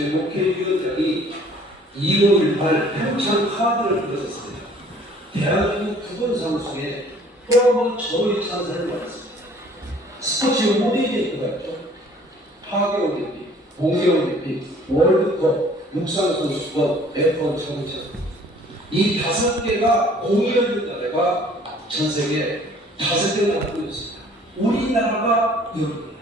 국회의원장이 2518 평창 카드를 들었었습니다. 대한민국 국원상수에 또 한번 저의 찬사를 받았습니다. 스포츠 모델에 들어갔죠. 하계올림픽, 동계올림픽, 월드컵, 육상선수권, F1 차고차 이 5개가 공의적인 나라가 전 세계 5개가 갖고 있습니다. 우리나라가 여기입니다.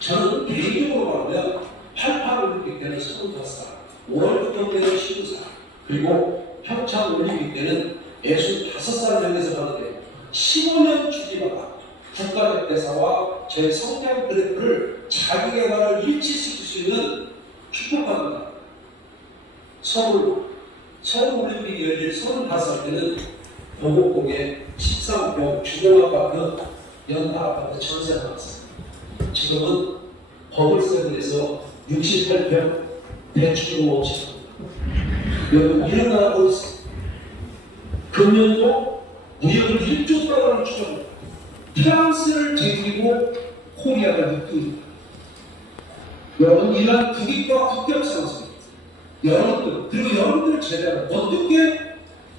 저는 개인적으로 말하면 88올림픽 때는 25살, 월드컵 때는 15살, 그리고 평창올림픽 때는 65살 정도에서 하는데 15년 주기마다 국가대표대사와 제 성장 그래프를 자기개발을 일치시킬 수 있는 축복합니다. 서울올림픽이 열릴 35살 때는 보곡동에 13평 주공아파트 연타아파트 전세가 나왔습니다. 지금은 버블세븐에서 68평 대출금 없이 여러분 일어나고 있습니다. 금년도 무역을 1조 달러를 추정합니다. 프랑스를 제끼고 코리아가 6등입니다. 여러분 이러한 국익과 국격 상승입니다. 여러분들 그리고 여러분들 제대로 어떻게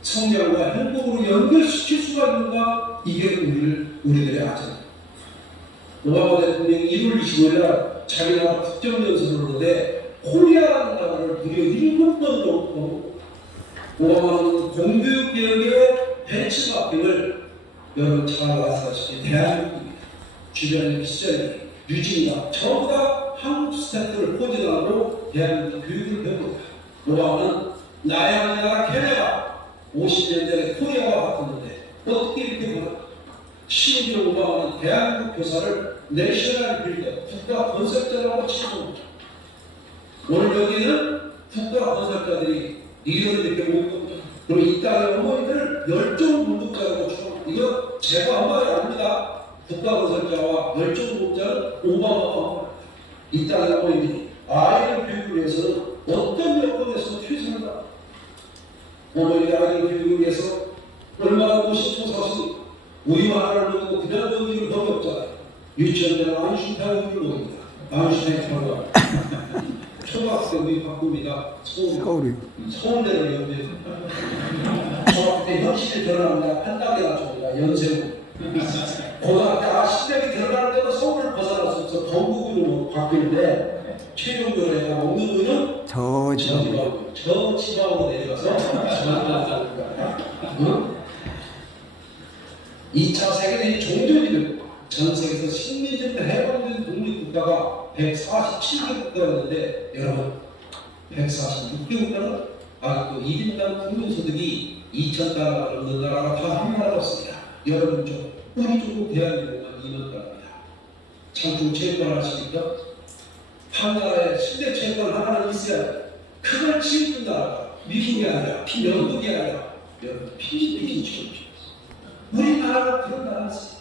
성장과 행복으로 연결시킬 수가 있는가 이게 우리들의 아젠다. 오바마 대통령이 1월 25일 자기 나라 국정연설을 하는데 코리아라는 나라를 무려 7번 정도 오바마는 공교육개혁의 벤치마킹을 여러분 잘 아시다시피 대한민국입니다. 주변의 비전이 유진과 전부 다 한국 스태프를 포진하고 대한민국 교육을 배웁니다. 오바마는 나의 나라 캐나다 50년 전에 코리아와 바꿨는데 어떻게 이렇게 보나? 심지어 오바마는 대한민국 교사를 내셔널 빌더, 국가 건설자라고 칭송합니다. 오늘 여기에는 국가 건설자들이 리더를 이렇게 모은 겁니다. 그리고 이 땅의 어머니들을 열정 공급자라고 추정합니다. 이거 제가 한 말이 아닙니다. 국가 건설자와 열정 공급자는 오바마가 이 땅의 어머니들이 아이들 교육을 위해서는 어떤 여건에서 최선을 다합니다. 어머니가 아이들 교육을 위해서 얼마나 노심초사하십니까? 우리만 하나를 먹고 그냥 먹이를 법이 없잖아요. 유치원에는 안슈타인을 먹입니다. 안슈타인을 초등학생 우리 바꿉니다. 서울대를 연대해요. 중학교 때 현실에 들어갑니다. 한 단계 낮춥니다. 연세고. 고등학교 때 시댁이 들어가는 데도 서울을 벗어나서 전국으로 바뀌는데 최종적으로 내가 먹는 우유는 저 지방으로 내려가서 응? 2차 세계대전이 종전이 되고 전 세계에서 식민지를 해방된 독립국가가 147개 국가였는데 여러분 146개 국가는 아직도 1인당 국민소득이 2,000달러가 넘는 나라가 다 한 나라가 없습니다. 여러분 우리 중국 대한민국만 2만 달러입니다. 장충 체육관 아십니까? 한 나라에 침대 체육관 하나는 있어야 돼요. 그걸 지은 나라가 미국이 아니라 영국이 아니라 여러분 필리핀 취업이 우리나라가 그런 나라지.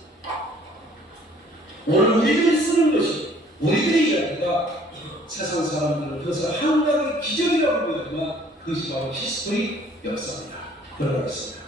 오늘 우리들이 쓰는 것이 우리들의 이야기가 세상 사람들을 그래서 한강의 기적이라고 보지만 그것이 바로 히스토리 역사입니다. 들어가겠습니다.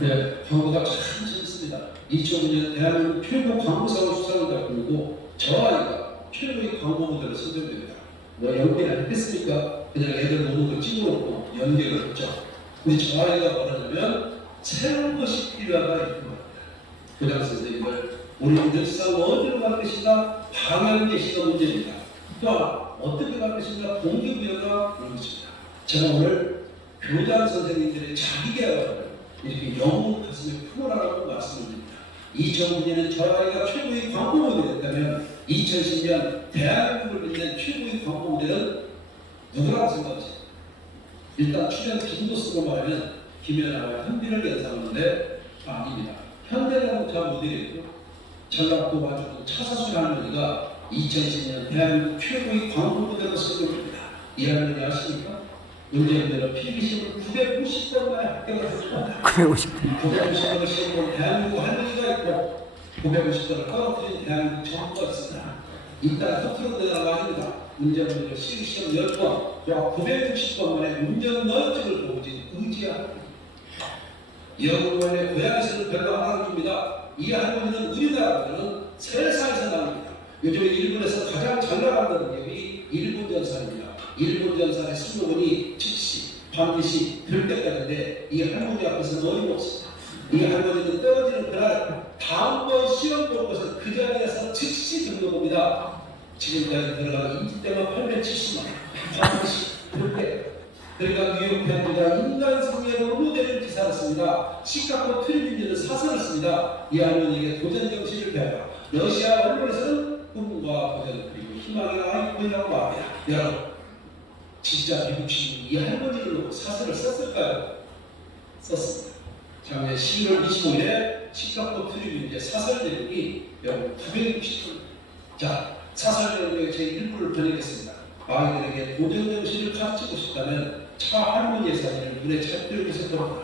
네, 광고가 참 재밌습니다. 2005년 대한민국 최고 광고상을 수상한 작품이고 저 아이가 최고의 광고 모델로 선정됩니다. 뭐 연기를 했겠습니까? 그냥 애들 노는 걸 찍어놓고 연기를 했죠. 근데 저 아이가 뭐라냐면 새로운 것이 필요하다 이렇게 말합니다. 교장 선생님들 우리 늘상 어디로 갈 것인가 방향 제시가 문제입니다. 또한 어떻게 갈 것인가 동기부여가 이런 것입니다. 제가 오늘 교장 선생님들의 자기개발을 이렇게 영혼 가슴에 품어라라고 말씀드립니다. 2009년은 저 아이가 최고의 광고 모델이었다면 2010년 대한민국을 빛낸 최고의 광고 모델은 누구라고 생각하세요? 일단 출연 빈도 쓰고 말하면 김연아와 현빈을 연상하는데 아닙니다. 현대자동차 모델이었고 전략도 봐주고 차사수 할머니가 2010년 대한민국 최고의 광고 모델로 선정됩니다. 이 할머니 아십니까? 문제는 필기시험을 950번 만에 합격을 950번을 시험 본 대한민국 할머니가 있고 950번을 떨어뜨린 대한민국 정부가 있습니다. 이따 허투루 대답 아닙니다. 문제는 실기시험 10번, 또 960번 만에 운전면허증을 보지 의지합니다. 여러분의 고향에서는 별로 안 알아줍니다. 이 할머니는 우리나라에서는 세상에서 나옵니다. 요즘에 일본에서 가장 잘 나간다는 기업이 일본전산입니다. 일본전산의 슬로건이 즉시 반드시 될 때까지인데 이 할머니 앞에서는 어림없습니다. 이 할머니는 떨어지는 그날 다음번 시험 볼 것을 그 자리에서 즉시 등록합니다. 지금까지 들어간 인지 때만 870만 반드시 될 때. 그러니까 뉴욕 편지가 인간 승리의 모델을 기사를 씁니다. 시카고 트리뷴즈는 사설을 씁니다. 이 할머니에게 도전 정신을 배워라. 러시아 언론에서는 꿈과 도전 그리고 희망의 아이콘이라고 말합니다. 여러분, 진짜 미국 시민이 이 할머니를 놓고 사설을 썼을까요? 썼습니다. 작년 11월 25일에 시카고 트리뷴즈의 사설 내용이 여러분 960분. 자, 사설 내용의 제 일부를 전해드리겠습니다. 아이들에게 도전 정신을 가르치고 싶다면 차 할머니의 사진을 눈에 잘 띄우면서 걸어라.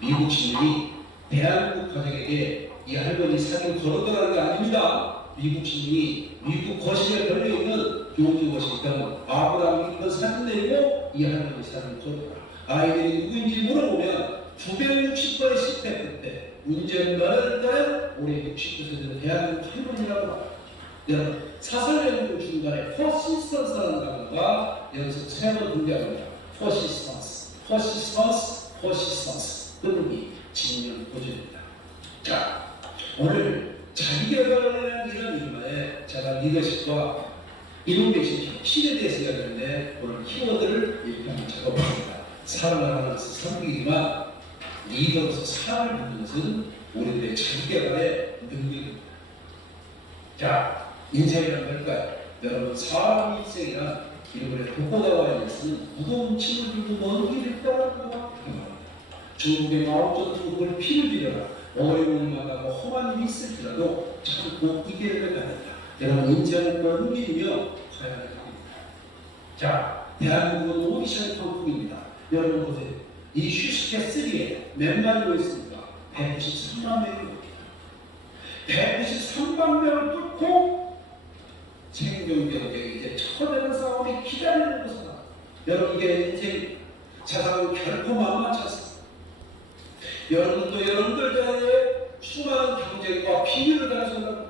미국 시민이 대한민국 가족에게 이 할머니 사진 걸어달라는 게 아닙니다. 미국 시민이 미국 거실에 걸려있는 조지 워싱턴, 아브라함 링컨 사진 내리고 이 할머니 사진 걸어라. 아이들이 누구인지 물어보면 960번의 실패 끝에 운전면허를 따른 올해 60%는 대한민국 할머니라고 합니다. 여러분, 사설 연구 중간에 퍼시스턴스라는 단어가 연속 3번 등장합니다. 퍼시스턴스 끝이 진명 도전입니다. 자, 오늘 자기개발을 이런 이름하에 제가 리더십과 이노베이션 힐에 대해서 이야기하는데 오늘 키워드를 이렇게 한번 작업합니다. 사람을 하는 것은 성격이지만 리더로서 사람을 부르는 것은 우리들의 자기개발의 능력입니다. 자, 인생이란 뭘까요? 여러분, 사람 인생이란 일본의 도코가와에 있는 무거운 짐을 들고 먼 길을 따라가고 중국의 마오쩌둥을 피를 빌려라. 어려움을 만나고 험한 일이 있을지라도 참고 이겨내야 한다. 여러분, 인생은 먼 길이며 가야 하는 길입니다. 자, 대한민국은 오디션 강국입니다. 여러분 보세요. 이 슈스케 3에 몇 마리로 있습니까? 193만 명입니다. 193만 명을 뚫고 생존경쟁에 이제 처대는 싸움이 기다리는 것이다. 여러분, 이게 인생 세상은 결코 만만치 않습니다. 여러분도 여러분들 간에 수많은 경쟁과 비밀을 가져온다.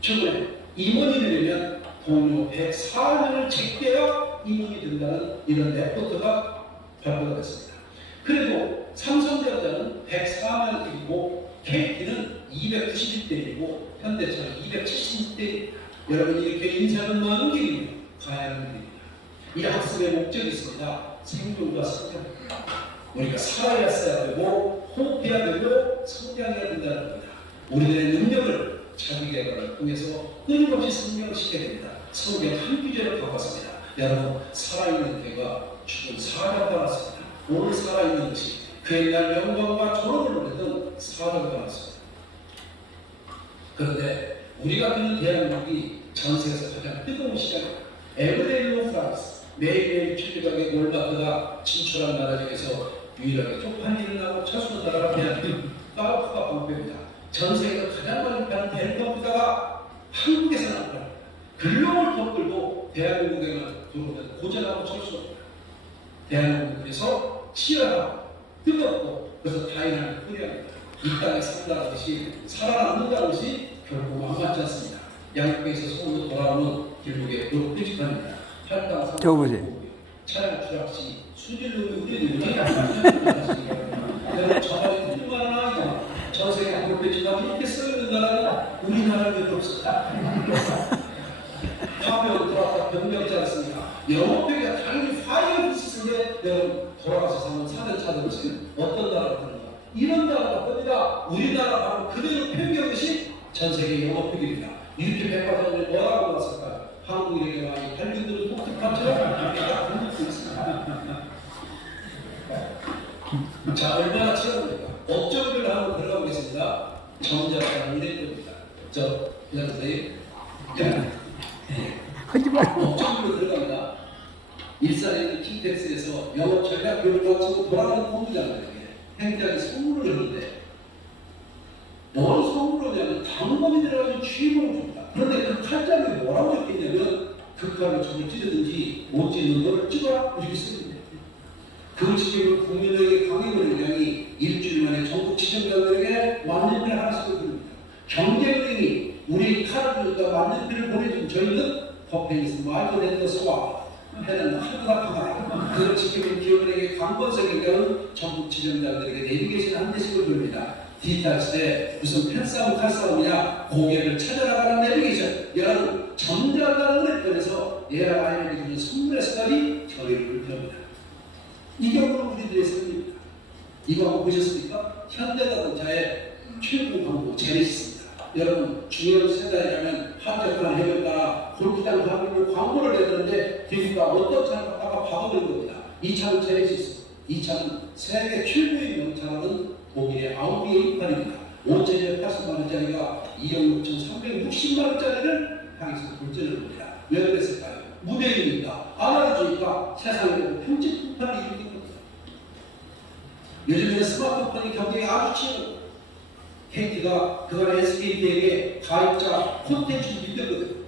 처음에 임원이 되려면 동료 104명을 제껴야 임원이 된다는 이런 레포트가 발표가 됐습니다. 그리고 삼성전자는 104명이고 KT는 291대이고 현대차는 276대. 여러분, 이렇게 인생은 먼 길입니다. 가야 하는 길입니다. 이 학습의 목적이 있습니다. 생존과 성장입니다. 우리가 살아야 되고 호흡해야 되고 성장해야 된다는 겁니다. 우리들의 능력을 자기개발을 통해서 끊임없이 성장시켜야 됩니다. 성경 한 주제로 바꿨습니다. 여러분, 살아있는 개가 죽은 사자가 나왔습니다. 오늘 살아있는 것이 그 옛날 영광과 졸업을 누리던 사자가 나왔습니다. 그런데 우리가 있는 대한민국이 전 세계에서 가장 뜨거운 시장입니다. 에브레일로 프랑스, 매일매일 필리박의 몰마트가 진출한 나라 중에서 유일하게 쪽파니를 나고 차수는 나라가 대한민국 까르푸가 방패입니다. 전 세계에서 가장 많이 파는 델컴퓨터가 한국에서 나옵니다. 글로벌 톱들도 대한민국에만 들어오면 고전하고 철수합니다. 대한민국에서 치열하고 뜨겁고 그래서 다인함을 뿌리합니다. 이 땅에 산다는 것이 살아남는다는 것이 결코 만만치 않습니다. 양쪽에서 서울로 돌아오는 길목의 그 표지판입니다. 한강 저거 보세요. 차량 추락시 수질로 우리들이 저번에 얼마나 전 세계 그 표지판이 이렇게 써있는 나라가 우리나라에 없었다. 화병 돌아왔다 변명하지 않습니까? 영어표기가 당연히 파이어 비슷한데 여러분 돌아가서 사는 차들은 어떤 나라가 되는가? 이런 나라가 겁니다. 우리나라 바로 그대로 표기한 것이 전 세계 영어 표기입니다. 이렇게 백과사전에 뭐라고 나왔을까요? 한국인에게 많이 한국인들은 독특함처럼 이렇게 다 분석되어 있습니다. 자, 얼마나 치열합니까? 업종별로 한번 들어가 보겠습니다. 전자사는 이랬습니다. 저, 그냥 선생님. 하지 말고. 업종별로 들어갑니다. 일산에 있는 킨텍스에서 돌아가서 돌아가는 공부잖아요. 행자한테 선물을 하는데 뭘 선물을 하냐면 당범이 들어가서 취임을 줍니다. 그런데 그 칼자루에 뭐라고 적혀있냐면 그 칼을 정을 찌르든지 못 찌르는 걸 찍어라 이렇게 쓰는데 그 지금 국민에게 강행을 의량이 일주일 만에 전국 지정자들에게 만년필 하나씩을 드립니다. 경제은행이 우리 칼을 주니까 만년필을 보내준 저희는 퍼페니스 마이크 랜더스와 해는 하드락하다. 그걸 지키는 기업은행의 강건석에게는 전국 지정자들에게 내비게이션 한 대씩을 드립니다. 디지털 무슨 펜싸움 칼싸움이냐 고객을 찾아나가는 내비게이션 여러분 전자라는 은행권에서 얘랑 아이에게 주는 선물의 색깔이 저희를 불편합니다. 이 경우는 우리들의 삶입니다. 이거 한번 보셨습니까? 현대자동차의 최고 광고 제네시스입니다. 여러분 중요한 세단이라면 합작한 해변가 골프장 가격으로 광고를 내는데 뒤니까 어떤 차가 아까 박아버린 겁니다. 이 차는 제네시스. 이 차는 세계 최고의 명차라는 독일의 아우디의 28입니다. 5,280만원짜리가 2억 6,360만원짜리를 향해서 돌진을 합니다. 왜 그랬을까요? 무대이니까 안 알아주니까 세상에 편집 폭탄을 일으킨 겁니다. 요즘에는 스마트폰이 경쟁이 아주 치열합니다. KT가 그간 SKT에게 가입자 콘텐츠를 밀렸거든요.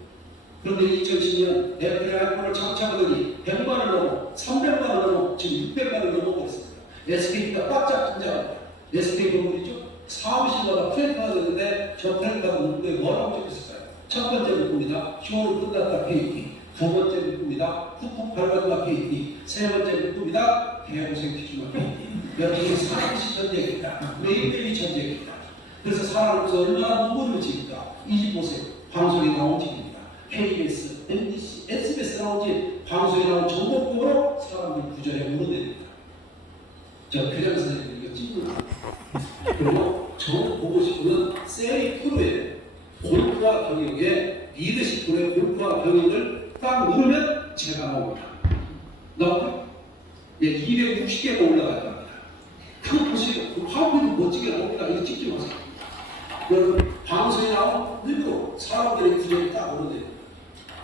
그런데 2010년 애플의 아이폰을 장착하더니 100만원 넘어 300만원 넘어 지금 600만원 넘어버렸습니다. SKT가 바짝 등장합니다. SK 건물이죠. 사무실마다 프랜카가 되는데 저 프랜카가 문구에 뭐라고 적혔을까요? 첫 번째 문구입니다. 휴원을 끝났다 KT. 두 번째 문구입니다. 푹푹 밟았다 KT. 세 번째 문구입니다. 개고생 피주마 KT. 여기 사람시 전쟁입니다. 매일매일이 전쟁입니다. 그래서 사람으로서 얼마나 무거움을 지니까 이 집 보세요. 방송에 나온 집입니다. KBS, MBC, SBS 나온 집 방송에 나온 정보법으로 사람들이 구절에 우러냅니다. 저 교장 선생님이 이거 찍고 그리고 저 보고 싶으면 세리 프로의 골프와 경영의 리더십 프로의 골프와 경영을 딱 누르면 제가 나옵니다. 나오죠? 예, 260개가 올라갈 겁니다. 그거 보시고 그 파워포인트 멋지게 나옵니다. 이거 찍지 마세요. 여러분 방송에 나온 그리고 사람들의 구절이 딱 오르네요.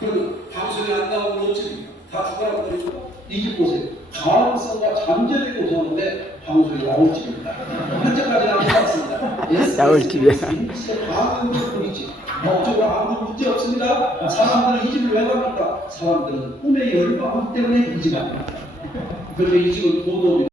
그러면 방송에 안 나오는 멋집니다. 다 주가라고 그러죠? 이 집 보세요. 가능성과 잠재력이 우선인데 방송에 나올 집입니다. 현재까지 나온 것 같습니다. 나올 집이야. 과학의 법적으로 아무 문제 없습니다. 사람들은 이 집을 왜 갑니까? 사람들은 꿈에 열망하기 때문에 이 집 갑니다. 그런데 이 집은 도덕입니다.